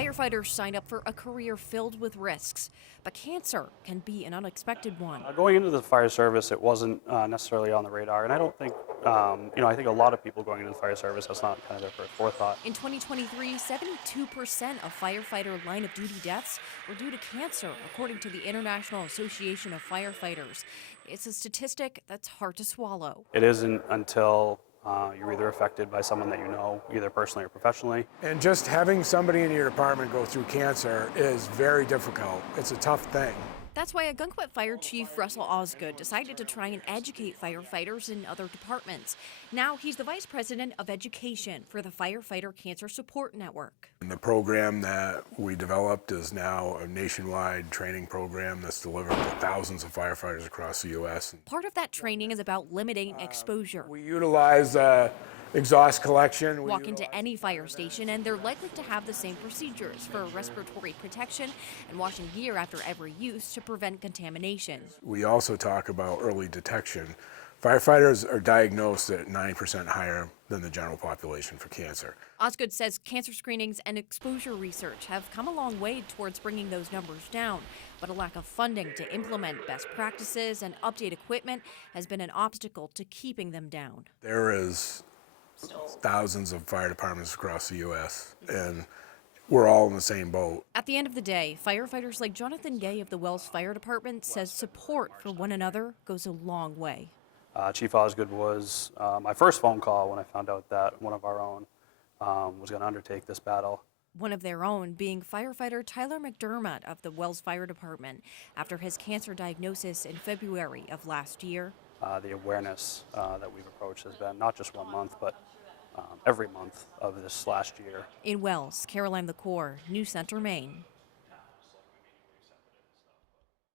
Firefighters sign up for a career filled with risks, but cancer can be an unexpected one. Going into the fire service, it wasn't necessarily on the radar, and I don't think, I think a lot of people going into the fire service, that's not kind of their first forethought. In 2023, 72% of firefighter line of duty deaths were due to cancer, according to the International Association of Firefighters. It's a statistic that's hard to swallow. It isn't until you're either affected by someone that you know, either personally or professionally. And just having somebody in your department go through cancer is very difficult. It's a tough thing. That's why Ogunquit Fire Chief Russell Osgood decided to try and educate firefighters in other departments. Now he's the Vice President of Education for the Firefighter Cancer Support Network. And the program that we developed is now a nationwide training program that's delivered to thousands of firefighters across the U.S. Part of that training is about limiting exposure. We utilize exhaust collection. Walk into any fire station and they're likely to have the same procedures for respiratory protection and washing gear after every use to prevent contamination. We also talk about early detection. Firefighters are diagnosed at 9% higher than the general population for cancer. Osgood says cancer screenings and exposure research have come a long way towards bringing those numbers down, but a lack of funding to implement best practices and update equipment has been an obstacle to keeping them down. There is thousands of fire departments across the U.S., and we're all in the same boat. At the end of the day, firefighters like Jonathan Gay of the Wells Fire Department says support for one another goes a long way. Chief Osgood was my first phone call when I found out that one of our own was going to undertake this battle. One of their own being firefighter Tyler McDermott of the Wells Fire Department after his cancer diagnosis in February of last year. The awareness that we've approached has been not just 1 month, but every month of this last year. In Wells, Caroline LaCour, News Center, Maine.